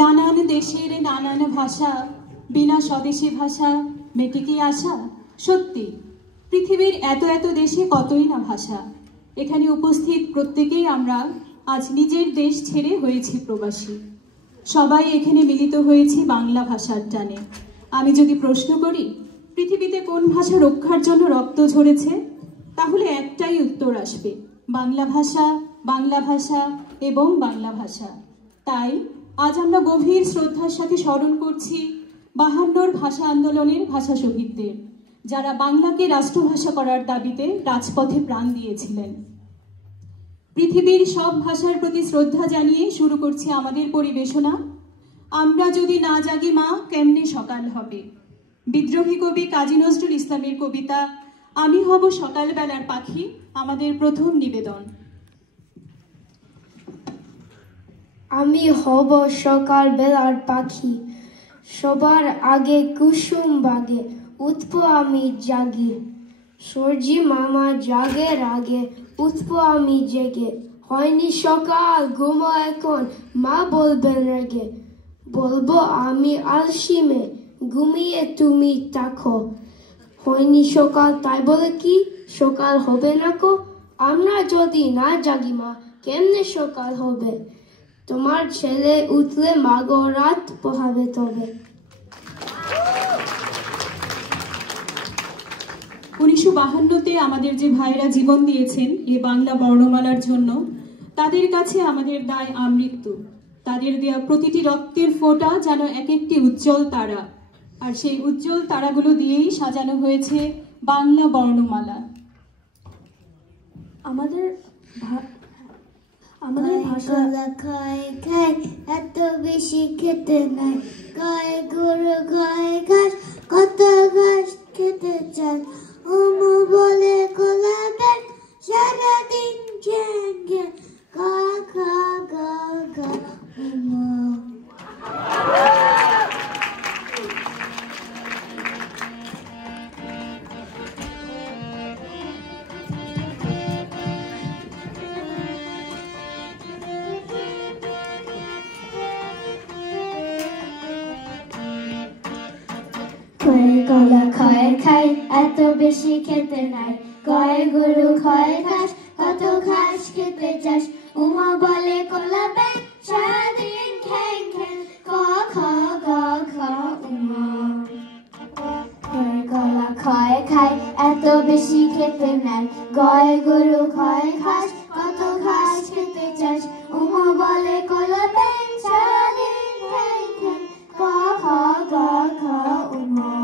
নানান দেশের নানান ভাষা, বিনা স্বদেশী ভাষা মেটে কি আশা? সত্যি পৃথিবীর এত এত দেশে কতই না ভাষা। এখানে উপস্থিত প্রত্যেকেই আমরা আজ নিজের দেশ ছেড়ে হয়েছি প্রবাসী। সবাই এখানে মিলিত হয়েছি বাংলা ভাষার টানে। আমি যদি প্রশ্ন করি পৃথিবীতে কোন ভাষা রক্ষার জন্য রক্ত ঝরেছে, তাহলে একটাই উত্তর আসবে, বাংলা ভাষা, বাংলা ভাষা এবং বাংলা ভাষা। তাই আজ আমরা গভীর শ্রদ্ধার সাথে স্মরণ করছি 52 ভাষা আন্দোলনের ভাষা শহীদদের, যারা বাংলাকে রাষ্ট্রভাষা করার দাবিতে রাজপথে প্রাণ দিয়েছিলেন। পৃথিবীর সব ভাষার প্রতি শ্রদ্ধা জানিয়ে শুরু করছি আমাদের পরিবেশনা। আমরা যদি না জাগি মা, কেমনে সকাল হবে। বিদ্রোহী কবি কাজী নজরুল ইসলামের কবিতা আমি হব সকালবেলার পাখি আমাদের প্রথম নিবেদন। আমি হব সকাল বেলার পাখি, সবার আগে কুসুম বাগে উঠব আমি জাগি। সূর্যি মামা জাগের আগে উঠব আমি জেগে। হয়নি সকাল, ঘুমো এখন, মা বলবেন রেগে। বলবো আমি আলসি মেয়ে, ঘুমিয়ে তুমি থাকো। হয়নি সকাল তাই বলে কি সকাল হবে না কো? আমরা যদি না জাগি মা, কেমনে সকাল হবে? তোমার ছেলে উঠলে মাগো রাত পোহাবে তবে। 1952-তে আমাদের যে ভাইরা জীবন দিয়েছেন এই বাংলা বর্ণমালার জন্য, তাদের কাছে আমাদের দায় আমৃত্যু। তাদের দেয়া প্রতিটি রক্তের ফোঁটা যেন এক একটি উজ্জ্বল তারা, আর সেই উজ্জ্বল তারাগুলো দিয়েই সাজানো হয়েছে বাংলা বর্ণমালা। আমাদের ভাষা খায় খায় এত বেশি খেতে নাই, গায়ে গরু গায়ে ঘাস, কত ঘাস খেতে চান। ওমো বলে কলা ব্যাগ, সারাদিন ঘ্যাং ঘ্যাং, গা খা গা গা ওমো। কলা খায় খায় এত বেশি খেতে নাই, গায়ে গরু খায় ঘাস, কত ঘাস খেতে চাস। উমা বলে কলা ব্যাগ, সারাদিন খ্যাং খ্যাং, ক খ গ ঘ উমা। কলা খায় খায় এত বেশি খেতে নাই, গায়ে গরু খায় ঘাস, কত ঘাস খেতে চাস। উমা বলে কলা ব্যাগ, সারাদিন খ্যাং খ্যাং, ক খ গ ঘ উমা।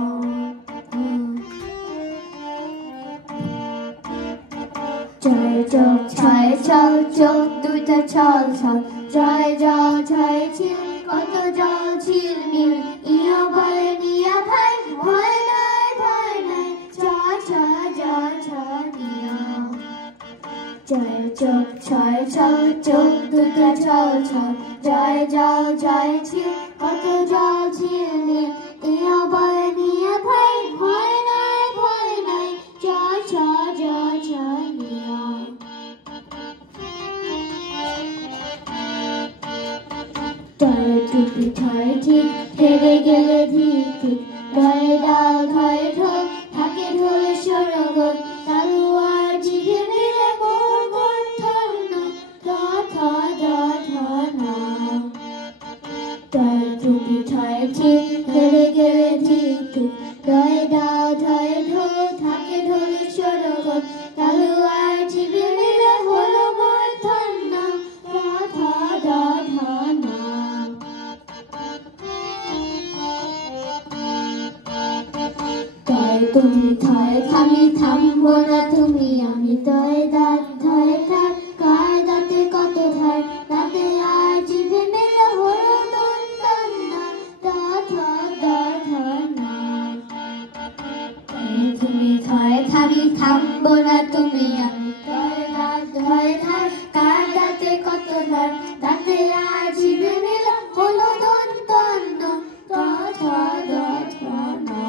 জয় চোখ ছয় ছল চোখ দুইটা ছল ছল, জয় জল ছয় ছিল কত জল ছিল মিল। ইয়া বলে নিয়া ভাই, ভয় নাই ভয় নাই, ছ ছ জ ছ নিয়া। জয় চোখ ছয় ছল চোখ দুইটা ছল ছল, জয় জল জয় ছিল কত জল ছিল মিল। ইয়া বলে নিয়া ভাই, ভয় নাই ভয় নাই, ছ ছ জ ছ নিয়া। টয় টুপি ঠয় ঠিক, হেরে গেলে ঠিক ঠিক, ঢয়ে ডাল ঢয়ে ঢোল, থাকে ঢোলে সরগোল। তালুয়ার জিভে মিলে গোল গোল ধন্য, ধ ধ ধ ধ না। টয় টুপি ঠয় ঠিক, হেরে গেলে ঠিক ঠিক, ঢয়ে ডাল ঢয়ে ঢোল, থাকে ঢোলে সরগোল। তালুয়ার জিভে মিলে হলো মোর ধন্য, ধ ধ ধ ধ না। তুমি থয় থামি থামবো না তুমি আমি, দয় দাঁত ধয় ধার, কার দাঁতে কত ধার, দাঁতে আর জিভে মেলে হলো দন্তনা, দ ধ দ ধ না। তুমি থয় থামি থামবো না তুমি আমি, দয় দাঁত ধয় ধার, কার দাঁতে কত ধার, দাঁতে আর জিভে মেলে হলো দন্তনা, দ ধ দ ধ না।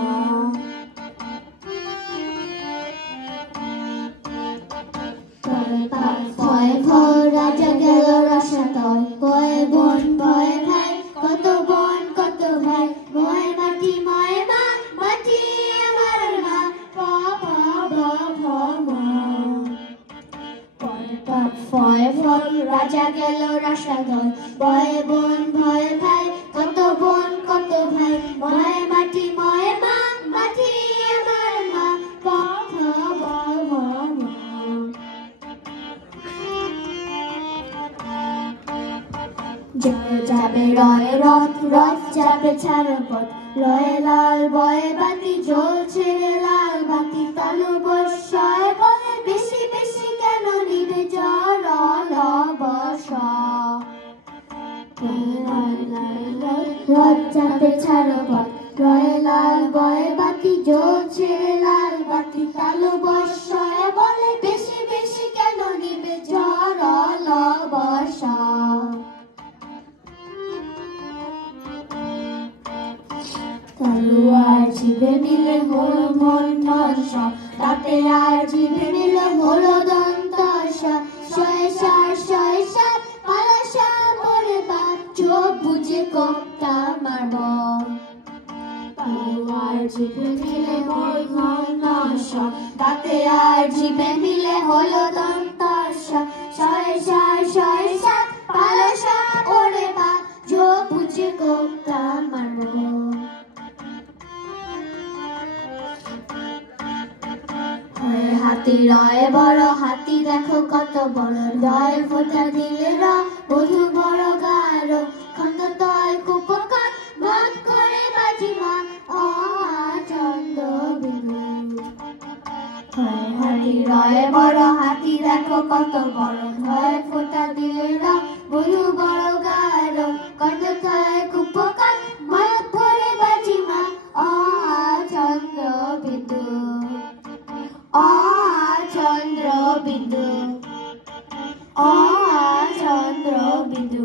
ভয় ফল রাজা গেল রাসাদল ভয়ে বোন ভয়ে ভাই কত বোন কত ভাই ময় মাটি ময় মা মাটি আমার মা কথা জয় যাবে রয় রথ রথ যাবে ছাড়ো পথ লয়ে লাল বয়ে বাতি জ্বলছে লাল বাতি তালু বর্ষায় বলে বেশি বেশি কেন নিবে জল বর্ষা রথ যাবে ছাড়ো পথ লয়ে লাল বয়ে বাতি জ্বলছে লাল বাতি তালু বর্ষায় বলে বেশি বেশি কেন নিবে জল বর্ষা আর জিভে মিলে হলো মন্নসা তাতে আর জিভে মিলে হলো দন্তসা শয়ে সার শয়ে সাত পালাসা বলে বাদ চোখ বুঝে কোপটা মারব আর জিভে মিলে হলো মন্নসা তাতে আর জিভে মিলে হলো দন্তসা শয়ে সার শয়ে সাত পালাসা ওরে বাদ চোখ বুঝে কোপটা মারব হাতি রয়ে বড় হাতি দেখো কত বড় রয়ে ফোঁটা দিলে বধু বড় গাঢ় খন্দ তয় কুপকার ভাগ করে বাজি মান চন্দ হাতি রয়ে বড় হাতি দেখো কত বড় রয়ে ফোঁটা দিলে বধু বড় গাঢ় খন্দ তয় কুপকার ভাগ করে বাজি মান চন্দ্র বিন্দু চন্দ্র বিন্দু চন্দ্র বিন্দু